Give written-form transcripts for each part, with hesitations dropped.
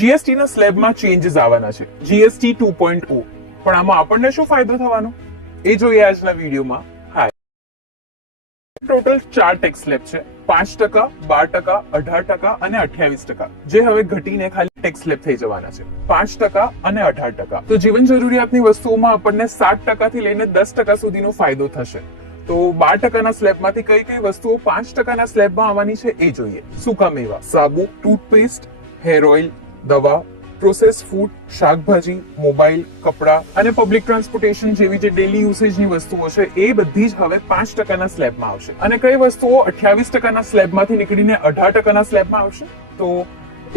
GST ના સ્લેબમાં changes આવવાના છે, જીએસટી 2.0, પણ આમાં આપણને શું ફાયદો થવાનો એ જોઈએ આજના વિડીયોમાં. હાય, ટોટલ 4 ટેક્સ સ્લેબ છે, 5%, 12%, 18% અને 28%, જે હવે ઘટીને ખાલી ટેક્સ સ્લેબ થઈ જવાના છે 5% અને 18%. તો જીવન જરૂરિયાતની વસ્તુઓમાં આપણને 7% થી લઈને 10% સુધીનો ફાયદો થશે. તો 12% ના સ્લેબમાંથી કઈ કઈ વસ્તુઓ 5% ના સ્લેબમાં આવવાની છે એ જોઈએ. સૂકા મેવા, સાબુ, ટૂથપેસ્ટ, હેર ઓઇલ, દવા, પ્રોસેસ ફૂડ, શાકભાજી, મોબાઈલ, કપડા અને પબ્લિક ટ્રાન્સપોર્ટેશન જેવી જે ડેલી યુસેજની વસ્તુઓ છે એ બધી જ હવે 5% ના સ્લેબમાં આવશે. અને કઈ વસ્તુઓ 28% ના સ્લેબમાંથી નીકળીને 18% ના સ્લેબમાં આવશે? તો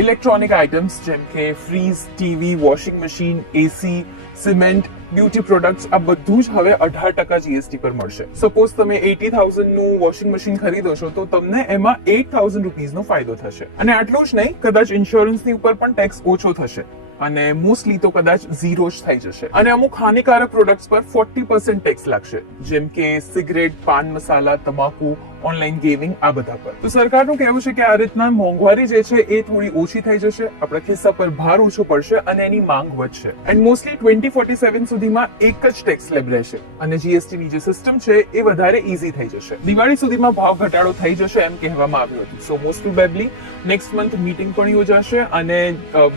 ઇલેક્ટ્રોનિક આઇટમ્સ જેમ કે ફ્રીજ, ટીવી, વોશિંગ મશીન, એસી, સિમેન્ટ, બ્યુટી પ્રોડક્ટ્સ, આ બધું જ હવે 18% જીએસટી પર મળશે. સપોઝ તમે 80,000 નું વોશિંગ મશીન ખરીદો છો તો તમને એમાં 8,000 રૂપીઝનો ફાયદો થશે. અને આટલું જ નહીં, કદાચ ઇન્સ્યોરન્સની ઉપર પણ ટેક્સ ઓછો થશે અને મોસ્ટલી તો કદાચ ઝીરો જ થઈ જશે. અને અમુક હાનિકારક પ્રોડક્ટ્સ પર 40% ટેક્સ લાગશે, જેમ કે સિગરેટ, પાન મસાલા, તમાકુ, ઓનલાઈન ગેમિંગ, આ બધા પર. તો સરકારનું કહેવું છે કે આ રીતના મોંઘવારી જે છે એ થોડી ઓછી થઈ જશે, આપણા ખિસ્સા પર ભાર ઓછો પડશે અને એની માંગ વધશે. એન્ડ મોસ્ટલી 2047 સુધીમાં એક જ ટેક્સ સ્લેબ રહેશે અને જીએસટી ની જે સિસ્ટમ છે એ વધારે ઈઝી થઈ જશે. દિવાળી સુધીમાં ભાવ ઘટાડો થઈ જશે એમ કહેવામાં આવ્યું હતું. સો most probably next month meeting પણ યોજાશે અને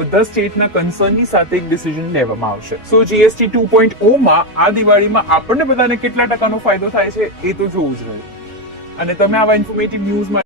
બધા સ્ટેટના કન્સર્નની સાથે એક ડિસિઝન લેવામાં આવશે. સો જીએસટી 2.0 માં આ દિવાળીમાં આપણને બધાને કેટલા ટકાનો ફાયદો થાય છે એ તો જોવું જ રહ્યું. અને તમે આવા ઇન્ફોર્મેટિવ ન્યૂઝમાં